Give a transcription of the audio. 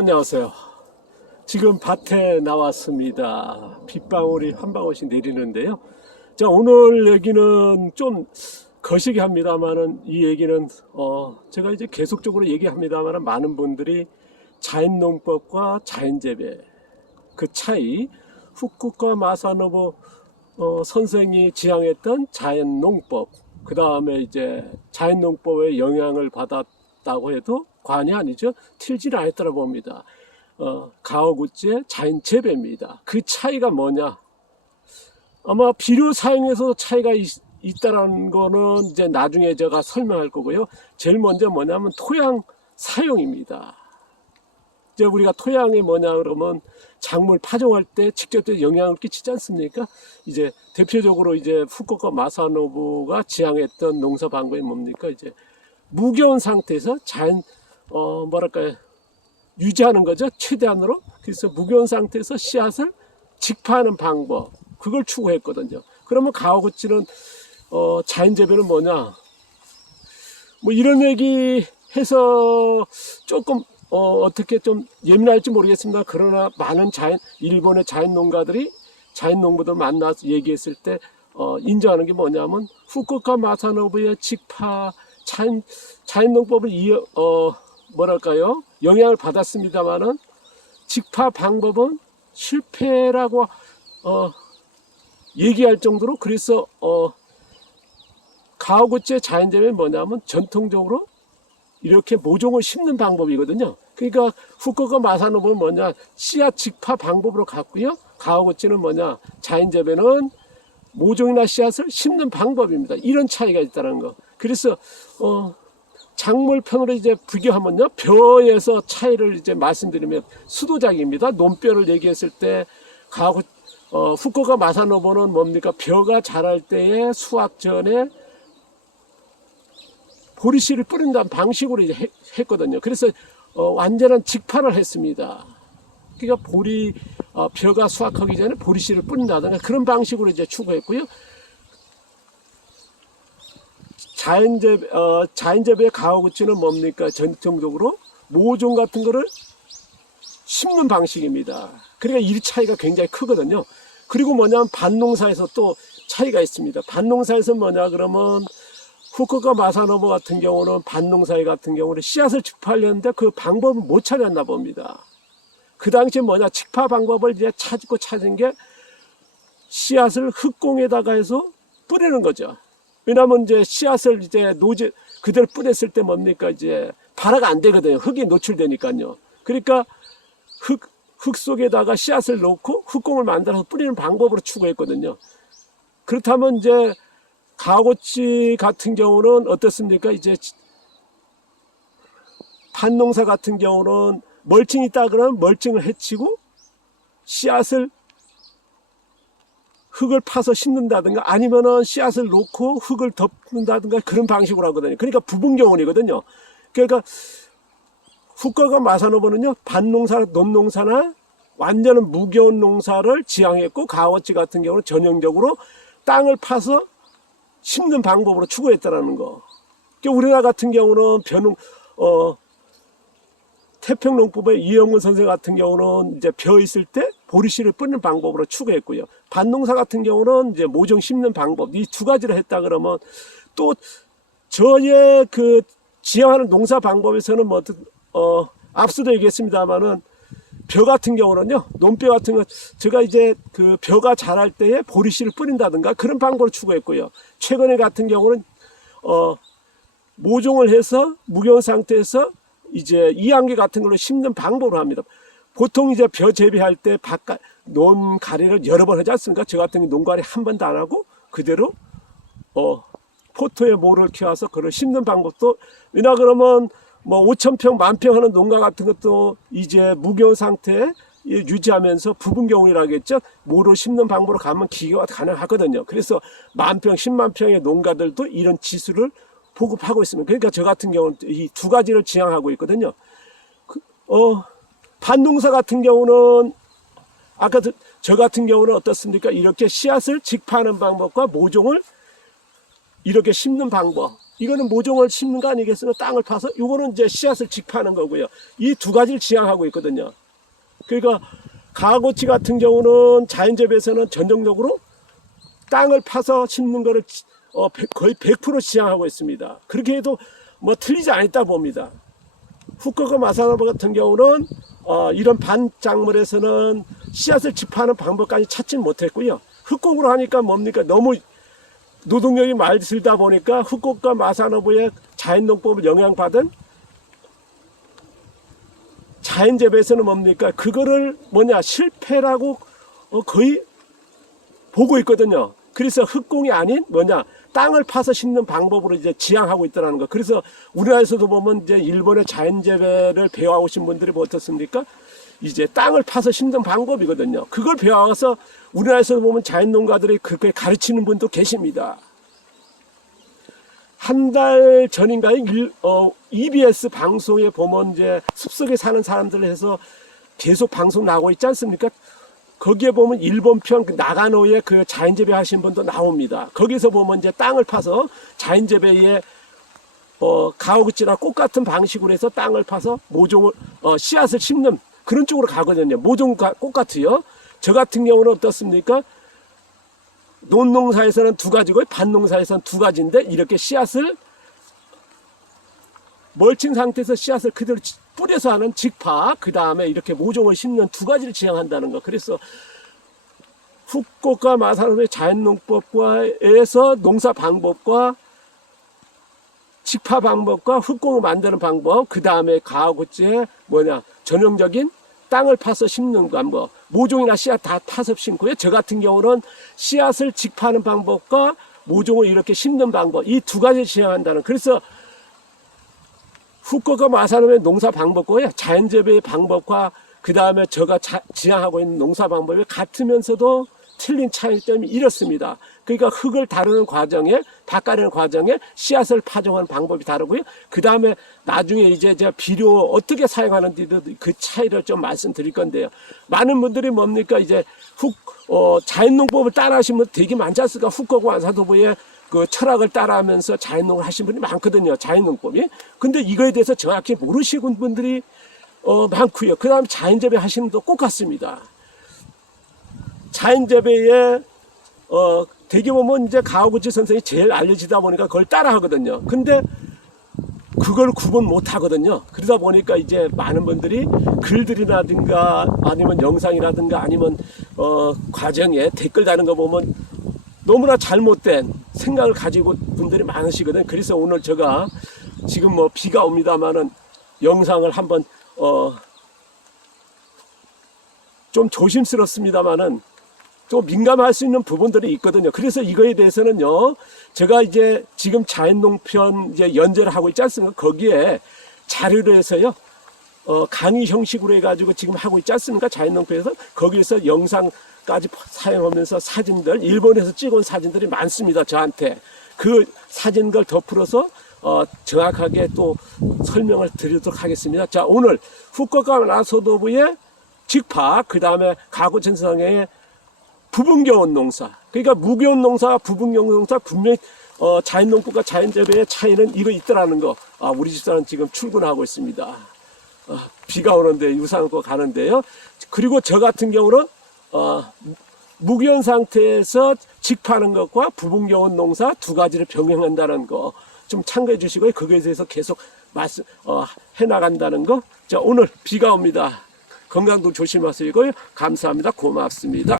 안녕하세요. 지금 밭에 나왔습니다. 빗방울이 한 방울씩 내리는데요. 자, 오늘 얘기는 좀 거시기 합니다만은 이 얘기는 제가 이제 계속적으로 얘기합니다만은 많은 분들이 자연농법과 자연재배 그 차이, 후쿠오카 마사노부 선생이 지향했던 자연농법, 그 다음에 이제 자연농법의 영향을 받았다고 해도 관이 아니죠. 틀지는 않았다고 봅니다. 가오구찌의 자연재배입니다. 그 차이가 뭐냐? 아마 비료 사용에서 차이가 있다라는 거는 이제 나중에 제가 설명할 거고요. 제일 먼저 뭐냐면 토양 사용입니다. 이제 우리가 토양이 뭐냐 그러면 작물 파종할 때 직접 영향을 끼치지 않습니까? 이제 대표적으로 이제 후쿠오카 마사노부가 지향했던 농사 방법이 뭡니까? 이제 무겨운 상태에서 자연 뭐랄까요, 유지하는 거죠. 최대한으로. 그래서 무겨운 상태에서 씨앗을 직파하는 방법, 그걸 추구했거든요. 그러면 가오구찌는 자연재배는 뭐냐, 뭐 이런 얘기 해서 조금 어떻게 좀 예민할지 모르겠습니다. 그러나 많은 일본의 자연농가들이 자연농부들 만나서 얘기했을 때 인정하는 게 뭐냐면 후쿠오카 마사노부의 직파 자연농법을 뭐랄까요, 영향을 받았습니다만은 직파 방법은 실패라고 얘기할 정도로, 그래서 가오구찌의 자연재배는 뭐냐면 전통적으로 이렇게 모종을 심는 방법이거든요. 그러니까 후쿠오카 마사노부는 뭐냐, 씨앗 직파 방법으로 갔고요. 가오구찌는 뭐냐, 자연재배는 모종이나 씨앗을 심는 방법입니다. 이런 차이가 있다는 거. 그래서 작물편으로 이제 비교하면요, 벼에서 차이를 이제 말씀드리면 수도작입니다. 논벼를 얘기했을 때 후쿠오카 마사노부는 뭡니까, 벼가 자랄 때에 수확 전에 보리씨를 뿌린다는 방식으로 이제 했거든요. 그래서 완전한 직파를 했습니다. 그러니까 벼가 수확하기 전에 보리씨를 뿌린다든가 그런 방식으로 이제 추구했고요. 자연재배의 가오구찌는 뭡니까? 전통적으로 모종 같은 거를 심는 방식입니다. 그러니까 이 차이가 굉장히 크거든요. 그리고 뭐냐면 밭농사에서 또 차이가 있습니다. 밭농사에서 뭐냐 그러면 후쿠오카 마사노부 같은 경우는 밭농사회 같은 경우는 씨앗을 직파하려는데 그 방법을 못 찾았나 봅니다. 그 당시에 뭐냐, 직파 방법을 이제 찾은 게 씨앗을 흙공에다가 해서 뿌리는 거죠. 왜냐하면 이제 씨앗을 이제 그대로 뿌렸을 때 뭡니까, 이제 발화가 안 되거든요. 흙이 노출되니까요. 그러니까 흙 속에다가 씨앗을 넣고 흙공을 만들어서 뿌리는 방법으로 추구했거든요. 그렇다면 이제 가오구찌 같은 경우는 어떻습니까? 이제 밭농사 같은 경우는 멀칭이 있다 그러면 멀칭을 해치고 흙을 파서 심는다든가 아니면은 씨앗을 놓고 흙을 덮는다든가 그런 방식으로 하거든요. 그러니까 부분경운이거든요. 그러니까 후쿠오카 마사노부는요, 밭농사, 논농사나 완전한 무겨운 농사를 지향했고, 가오구찌 같은 경우는 전형적으로 땅을 파서 심는 방법으로 추구했다는 거. 그러니까 우리나라 같은 경우는 태평농법의 이영문 선생 같은 경우는 이제 벼 있을 때 보리씨를 뿌리는 방법으로 추구했고요. 밭농사 같은 경우는 이제 모종 심는 방법, 이 두 가지를 했다 그러면 또 저의 그 지향하는 농사 방법에서는 앞서도 얘기했습니다만은 벼 같은 경우는요, 논벼 같은 거, 제가 이제 그 벼가 자랄 때에 보리씨를 뿌린다든가 그런 방법을 추구했고요. 최근에 같은 경우는, 모종을 해서 무겨운 상태에서 이제 이항기 같은 걸로 심는 방법으로 합니다. 보통 이제 벼 재배할 때 논가리를 여러 번 하지 않습니까? 저 같은 경우 논가리 한 번도 안 하고 그대로, 포토에 모를 키워서 그걸 심는 방법도, 왜냐 그러면 뭐 5,000평, 10,000평 하는 농가 같은 것도 이제 무겨운 상태에 유지하면서 부분경운이라겠죠. 모로 심는 방법으로 가면 기계가 가능하거든요. 그래서 10,000평, 100,000평의 농가들도 이런 지수를 보급하고 있습니다. 그러니까 저 같은 경우는 이 두 가지를 지향하고 있거든요. 밭농사 같은 경우는 아까 저 같은 경우는 어떻습니까? 이렇게 씨앗을 직파하는 방법과 모종을 이렇게 심는 방법, 이거는 모종을 심는 거 아니겠어요? 땅을 파서. 이거는 이제 씨앗을 직파하는 거고요. 이 두 가지를 지향하고 있거든요. 그러니까 가고치 같은 경우는 자연재배에서는 전형적으로 땅을 파서 심는 거를 거의 100% 지향하고 있습니다. 그렇게 해도 뭐 틀리지 않았다 봅니다. 후쿠오카 마사노부 같은 경우는 이런 반작물에서는 씨앗을 직파하는 방법까지 찾지 못했고요. 흑공으로 하니까 뭡니까? 너무 노동력이 많이 들다 보니까 후쿠오카 마사노부의 자연농법을 영향받은 자연재배에서는 뭡니까? 그거를 실패라고 거의 보고 있거든요. 그래서 흑공이 아닌 땅을 파서 심는 방법으로 이제 지향하고 있다는 거. 그래서 우리나라에서도 보면 이제 일본의 자연재배를 배워오신 분들이 뭐 어떻습니까? 이제 땅을 파서 심는 방법이거든요. 그걸 배워와서 우리나라에서도 보면 자연농가들이 그렇게 가르치는 분도 계십니다. 한 달 전인가에 EBS 방송에 보면 이제 숲속에 사는 사람들 해서 계속 방송 나오고 있지 않습니까? 거기에 보면 일본 편 나가노의 그 자연재배 하신 분도 나옵니다. 거기서 보면 이제 땅을 파서 자연재배에 가오구치나 꽃 같은 방식으로 해서 땅을 파서 모종을 씨앗을 심는 그런 쪽으로 가거든요. 모종 꽃 같아요. 저 같은 경우는 어떻습니까? 논농사에서는 두 가지고 밭농사에서는 두 가지인데 이렇게 씨앗을 멀친 상태에서 씨앗을 그대로 뿌려서 하는 직파, 그 다음에 이렇게 모종을 심는 두 가지를 지향한다는 거. 그래서 후쿠오카 마사노부의 자연농법과에서 농사 방법과 직파 방법과 흑공을 만드는 방법, 그 다음에 가오구치의 전형적인 땅을 파서 심는 방법, 모종이나 씨앗 다 파서 심고요. 저 같은 경우는 씨앗을 직파하는 방법과 모종을 이렇게 심는 방법, 이 두 가지를 지향한다는. 그래서 후쿠오카 마사노부의 농사 방법과 자연재배의 방법과 그 다음에 제가 지향하고 있는 농사 방법이 같으면서도 틀린 차이점이 이렇습니다. 그러니까 흙을 다루는 과정에, 밭가르는 과정에 씨앗을 파종하는 방법이 다르고요. 그 다음에 나중에 이제 제가 비료 어떻게 사용하는지도 그 차이를 좀 말씀드릴 건데요. 많은 분들이 이제 자연농법을 따라하시는 분 되게 많지 않습니까? 후쿠오카 마사노부의 그 철학을 따라하면서 자연농을 하신 분이 많거든요. 자연농법이. 근데 이거에 대해서 정확히 모르시는 분들이 많고요. 그 다음에 자연재배 하시는 분도 꼭 같습니다. 자연재배에 되게 보면 이제 가오구치 선생이 제일 알려지다 보니까 그걸 따라 하거든요. 근데 그걸 구분 못 하거든요. 그러다 보니까 이제 많은 분들이 글들이라든가 아니면 영상이라든가 아니면 과정에 댓글 다는 거 보면 너무나 잘못된 생각을 가지고 분들이 많으시거든요. 그래서 오늘 제가 지금 비가 옵니다만은 영상을 한번 좀 조심스럽습니다만은 또 민감할 수 있는 부분들이 있거든요. 그래서 이거에 대해서는요, 제가 이제 지금 자연농편 이제 연재를 하고 있지 않습니까? 거기에 자료로 해서요, 강의 형식으로 해가지고 지금 하고 있지 않습니까? 자연농편에서 거기에서 영상까지 사용하면서 사진들, 일본에서 찍은 사진들이 많습니다. 저한테 그 사진들 덧풀어서 정확하게 또 설명을 드리도록 하겠습니다. 자, 오늘 후쿠오카 마사노부의 직파, 그 다음에 가오구치 선생의 부분교원 농사. 그러니까 무교원 농사와 부분교원 농사 분명히 자연농법과 자연재배의 차이는 이거 있더라는 거. 우리 집사는 지금 출근하고 있습니다. 비가 오는데 유상을 입고 가는데요. 그리고 저 같은 경우는 무교원 상태에서 직파하는 것과 부분교원 농사 두 가지를 병행한다는 거 좀 참고해 주시고요. 거기에 대해서 계속 해나간다는 거. 자, 오늘 비가 옵니다. 건강도 조심하시고요. 감사합니다. 고맙습니다.